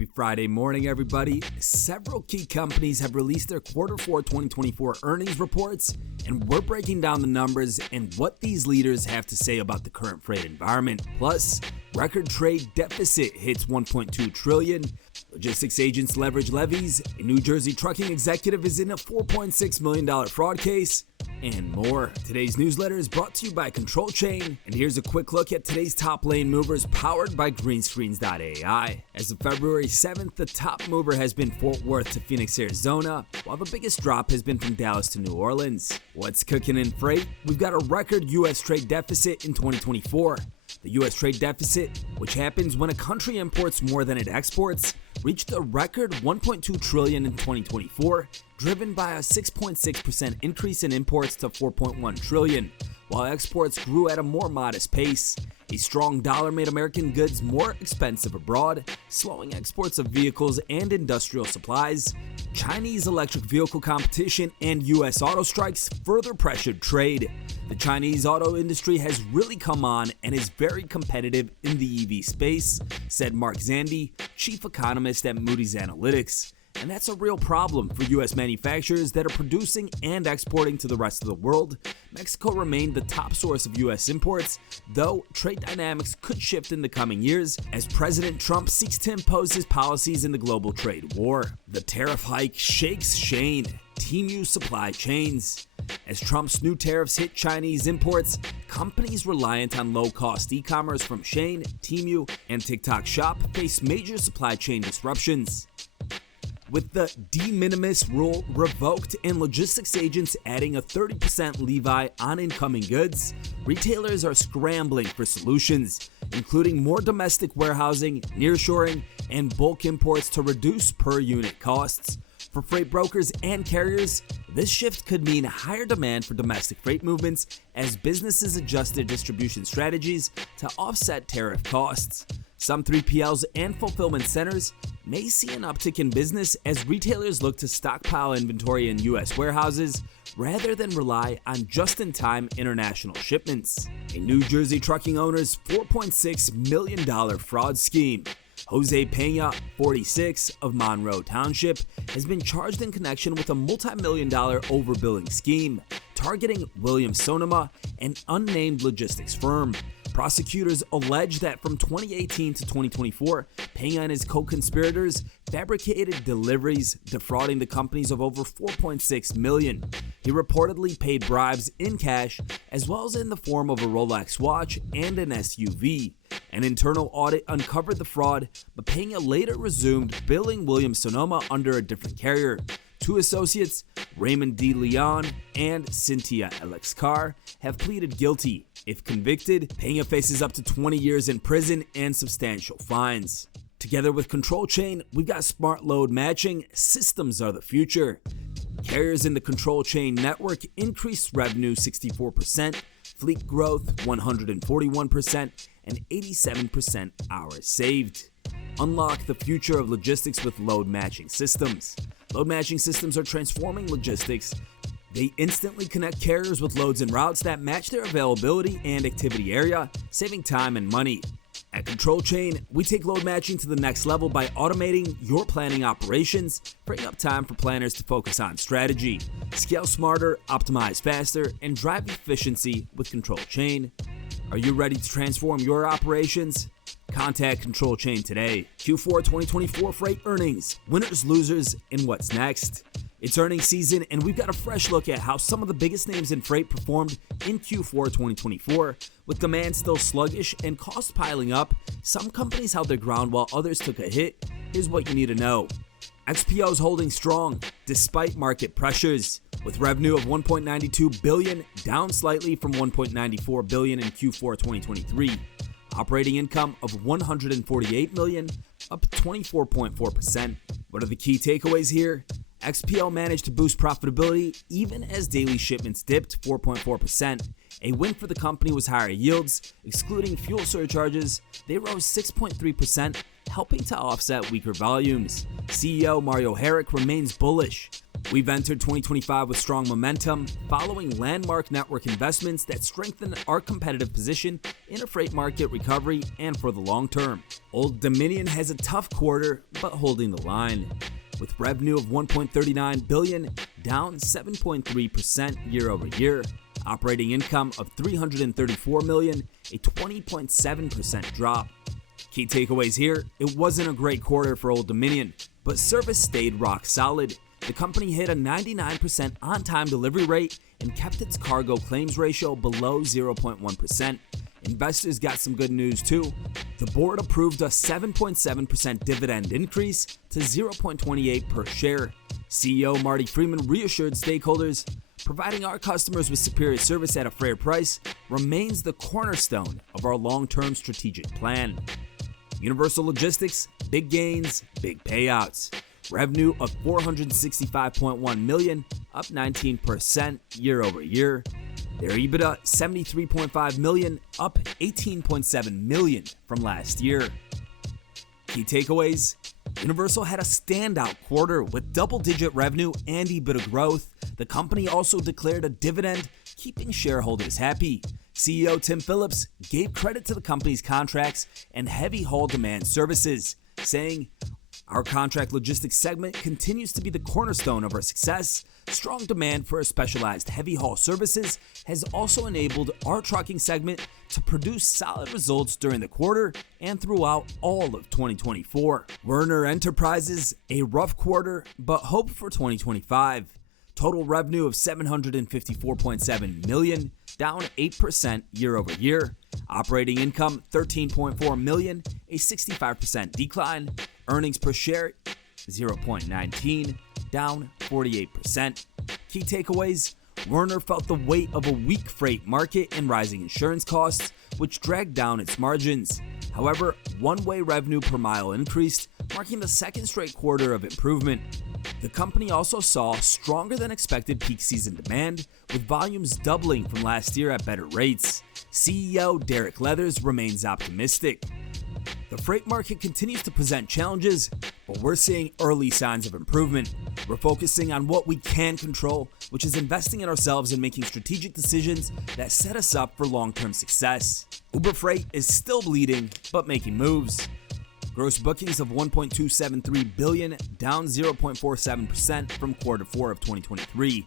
Happy Friday morning, everybody. Several key companies have released their Q4 2024 earnings reports, and we're breaking down the numbers and what these leaders have to say about the current freight environment. Plus, record trade deficit hits $1.2 trillion, logistics agents leverage levies, a New Jersey trucking executive is in a $4.6 million fraud case, and more. Today's newsletter is brought to you by Control Chain, and here's a quick look at today's top lane movers powered by Greenscreens.ai. As of February 7th, the top mover has been Fort Worth to Phoenix, Arizona, while the biggest drop has been from Dallas to New Orleans. What's cooking in freight? We've got a record U.S. trade deficit in 2024. The U.S. trade deficit, which happens when a country imports more than it exports, reached a record $1.2 trillion in 2024, driven by a 6.6% increase in imports to $4.1 trillion, while exports grew at a more modest pace. A strong dollar made American goods more expensive abroad, slowing exports of vehicles and industrial supplies. Chinese electric vehicle competition and U.S. auto strikes further pressured trade. The Chinese auto industry has really come on and is very competitive in the EV space, said Mark Zandi, chief economist at Moody's Analytics. And that's a real problem for U.S. manufacturers that are producing and exporting to the rest of the world. Mexico remained the top source of U.S. imports, though trade dynamics could shift in the coming years as President Trump seeks to impose his policies in the global trade war. The tariff hike shakes Shein, Temu supply chains. As Trump's new tariffs hit Chinese imports, companies reliant on low-cost e-commerce from Shein, Temu, and TikTok Shop face major supply chain disruptions. With the de minimis rule revoked and logistics agents adding a 30% levy on incoming goods, retailers are scrambling for solutions, including more domestic warehousing, nearshoring, and bulk imports to reduce per-unit costs. For freight brokers and carriers, this shift could mean higher demand for domestic freight movements as businesses adjust their distribution strategies to offset tariff costs. Some 3PLs and fulfillment centers may see an uptick in business as retailers look to stockpile inventory in U.S. warehouses rather than rely on just-in-time international shipments. A New Jersey trucking owner's $4.6 million fraud scheme. Jose Pena, 46, of Monroe Township, has been charged in connection with a multi-million-dollar overbilling scheme targeting Williams Sonoma, an unnamed logistics firm. Prosecutors allege that from 2018 to 2024, Pena and his co-conspirators fabricated deliveries, defrauding the companies of over $4.6 million. He reportedly paid bribes in cash, as well as in the form of a Rolex watch and an SUV. An internal audit uncovered the fraud, but Pena later resumed billing Williams Sonoma under a different carrier. Two associates, Raymond D. Leon and Cynthia Alex Carr, have pleaded guilty. If convicted, Pena faces up to 20 years in prison and substantial fines. Together with Control Chain, we've got smart load matching. Systems are the future. Carriers in the Control Chain network increased revenue 64%, fleet growth 141%, and 87% hours saved. Unlock the future of logistics with load matching systems. Load matching systems are transforming logistics. They instantly connect carriers with loads and routes that match their availability and activity area, saving time and money. At Control Chain, we take load matching to the next level by automating your planning operations, freeing up time for planners to focus on strategy. Scale smarter, optimize faster, and drive efficiency with Control Chain. Are you ready to transform your operations? Contact Control Chain today. Q4 2024 freight earnings, winners, losers, and what's next. It's earnings season, and we've got a fresh look at how some of the biggest names in freight performed in Q4 2024. With demand still sluggish and costs piling up, some companies held their ground while others took a hit. Here's what you need to know. XPO is holding strong despite market pressures, with revenue of $1.92 billion, down slightly from $1.94 billion in Q4 2023. Operating income of $148 million, up 24.4%. What are the key takeaways here? XPO managed to boost profitability even as daily shipments dipped 4.4%. A win for the company was higher yields. Excluding fuel surcharges, they rose 6.3%, helping to offset weaker volumes. CEO Mario Herrick remains bullish. We've entered 2025 with strong momentum, following landmark network investments that strengthen our competitive position in a freight market recovery and for the long term. Old Dominion has a tough quarter, but holding the line. With revenue of $1.39 billion, down 7.3% year over year. Operating income of $334 million, a 20.7% drop. Key takeaways here: it wasn't a great quarter for Old Dominion, but service stayed rock solid. The company hit a 99% on-time delivery rate and kept its cargo claims ratio below 0.1%. Investors got some good news too. The board approved a 7.7% dividend increase to $0.28 per share. CEO Marty Freeman reassured stakeholders, providing our customers with superior service at a fair price remains the cornerstone of our long-term strategic plan. Universal Logistics, big gains, big payouts. Revenue of $465.1 million, up 19% year over year. Their EBITDA, $73.5 million, up $18.7 million from last year. Key takeaways: Universal had a standout quarter with double-digit revenue and EBITDA growth. The company also declared a dividend, keeping shareholders happy. CEO Tim Phillips gave credit to the company's contracts and heavy haul demand services, saying, "Our contract logistics segment continues to be the cornerstone of our success. Strong demand for our specialized heavy haul services has also enabled our trucking segment to produce solid results during the quarter and throughout all of 2024. Werner Enterprises, a rough quarter, but hope for 2025. Total revenue of $754.7 million, down 8% year over year. Operating income $13.4 million, a 65% decline. Earnings per share $0.19, down 48%. Key takeaways: Werner felt the weight of a weak freight market and rising insurance costs, which dragged down its margins. However, one-way revenue per mile increased, marking the second straight quarter of improvement. The company also saw stronger than expected peak season demand, with volumes doubling from last year at better rates. CEO Derek Leathers remains optimistic. The freight market continues to present challenges, but we're seeing early signs of improvement. We're focusing on what we can control, which is investing in ourselves and making strategic decisions that set us up for long-term success. Uber Freight is still bleeding, but making moves. Gross bookings of $1.273 billion, down 0.47% from quarter 4 of 2023.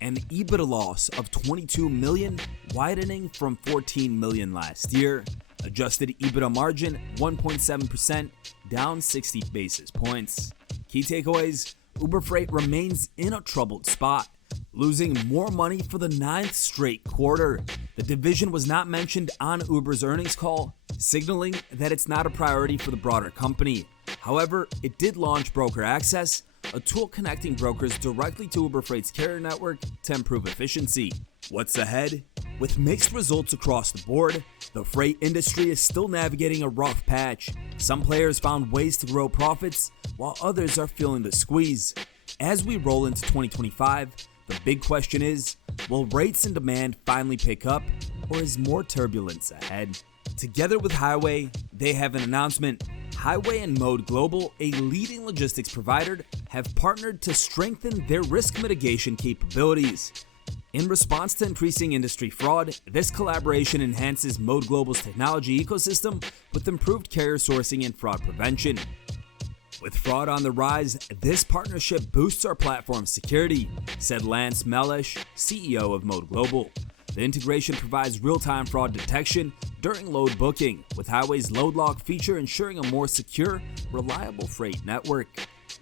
An EBITDA loss of $22 million, widening from $14 million last year. Adjusted EBITDA margin 1.7%, down 60 basis points. Key takeaways: Uber Freight remains in a troubled spot, losing more money for the 9th straight quarter. The division was not mentioned on Uber's earnings call, signaling that it's not a priority for the broader company. However, it did launch Broker Access, a tool connecting brokers directly to Uber Freight's carrier network to improve efficiency. What's ahead? With mixed results across the board, the freight industry is still navigating a rough patch. Some players found ways to grow profits, while others are feeling the squeeze. As we roll into 2025, the big question is, will rates and demand finally pick up, or is more turbulence ahead? Together with Highway, they have an announcement. Highway and Mode Global, a leading logistics provider, have partnered to strengthen their risk mitigation capabilities. In response to increasing industry fraud, this collaboration enhances Mode Global's technology ecosystem with improved carrier sourcing and fraud prevention. With fraud on the rise, this partnership boosts our platform's security, said Lance Melish, CEO of Mode Global. The integration provides real-time fraud detection during load booking, with Highway's load log feature ensuring a more secure, reliable freight network.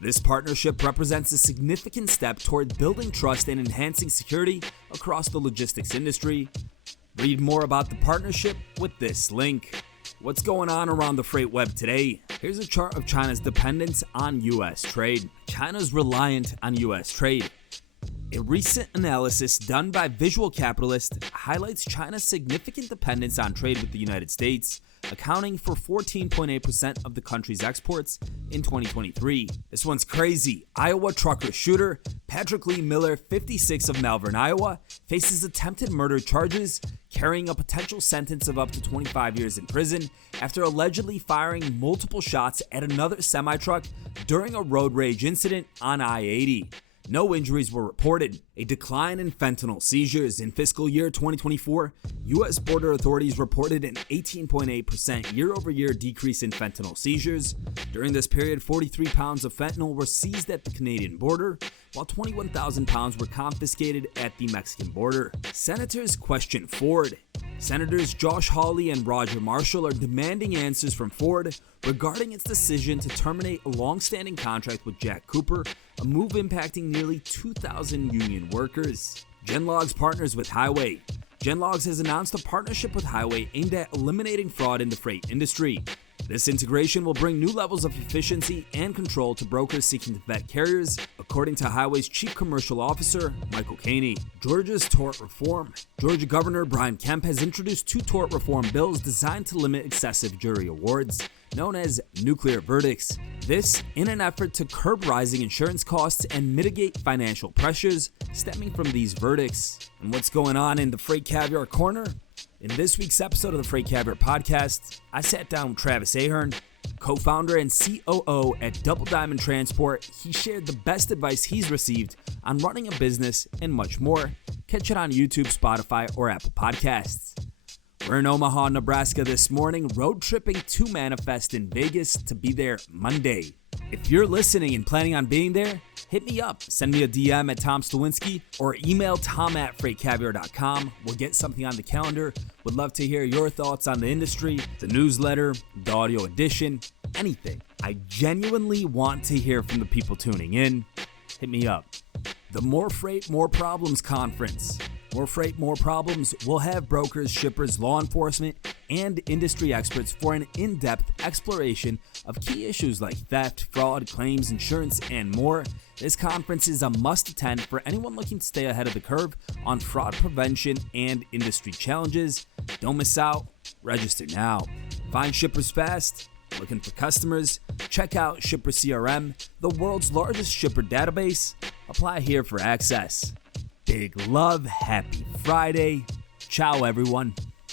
This partnership represents a significant step toward building trust and enhancing security across the logistics industry. Read more about the partnership with this link. What's going on around the freight web today? Here's a chart of China's dependence on U.S. trade. China's reliant on U.S. trade. A recent analysis done by Visual Capitalist highlights China's significant dependence on trade with the United States, accounting for 14.8% of the country's exports in 2023. This one's crazy. Iowa trucker shooter Patrick Lee Miller, 56 of Malvern, Iowa, faces attempted murder charges, carrying a potential sentence of up to 25 years in prison after allegedly firing multiple shots at another semi-truck during a road rage incident on I-80. No injuries were reported. A decline in fentanyl seizures in fiscal year 2024. U.S. border authorities reported an 18.8% year-over-year decrease in fentanyl seizures. During this period, 43 pounds of fentanyl were seized at the Canadian border, while 21,000 pounds were confiscated at the Mexican border. Senators question Ford. Senators Josh Hawley and Roger Marshall are demanding answers from Ford regarding its decision to terminate a long-standing contract with Jack Cooper, a move impacting nearly 2,000 union workers. Genlogs partners with Highway. Genlogs has announced a partnership with Highway aimed at eliminating fraud in the freight industry. This integration will bring new levels of efficiency and control to brokers seeking to vet carriers, according to Highway's Chief Commercial Officer, Michael Caney. Georgia's tort reform. Georgia Governor Brian Kemp has introduced 2 tort reform bills designed to limit excessive jury awards, known as nuclear verdicts. This in an effort to curb rising insurance costs and mitigate financial pressures stemming from these verdicts. And what's going on in the FreightCaviar corner? In this week's episode of the FreightCaviar podcast, I sat down with Travis Ahern, co-founder and COO at Double Diamond Transport. He shared the best advice he's received on running a business and much more. Catch it on YouTube, Spotify, or Apple Podcasts. We're in Omaha, Nebraska this morning, road tripping to Manifest in Vegas to be there Monday. If you're listening and planning on being there, hit me up. Send me a DM at Tom Stawinski or email tom@freightcaviar.com. We'll get something on the calendar. Would love to hear your thoughts on the industry, the newsletter, the audio edition, anything. I genuinely want to hear from the people tuning in. Hit me up. The More Freight, More Problems Conference. More Freight, More Problems will have brokers, shippers, law enforcement, and industry experts for an in-depth exploration of key issues like theft, fraud, claims, insurance, and more. This conference is a must-attend for anyone looking to stay ahead of the curve on fraud prevention and industry challenges. Don't miss out. Register now. Find shippers fast. Looking for customers? Check out Shipper CRM, the world's largest shipper database. Apply here for access. Big love. Happy Friday. Ciao, everyone.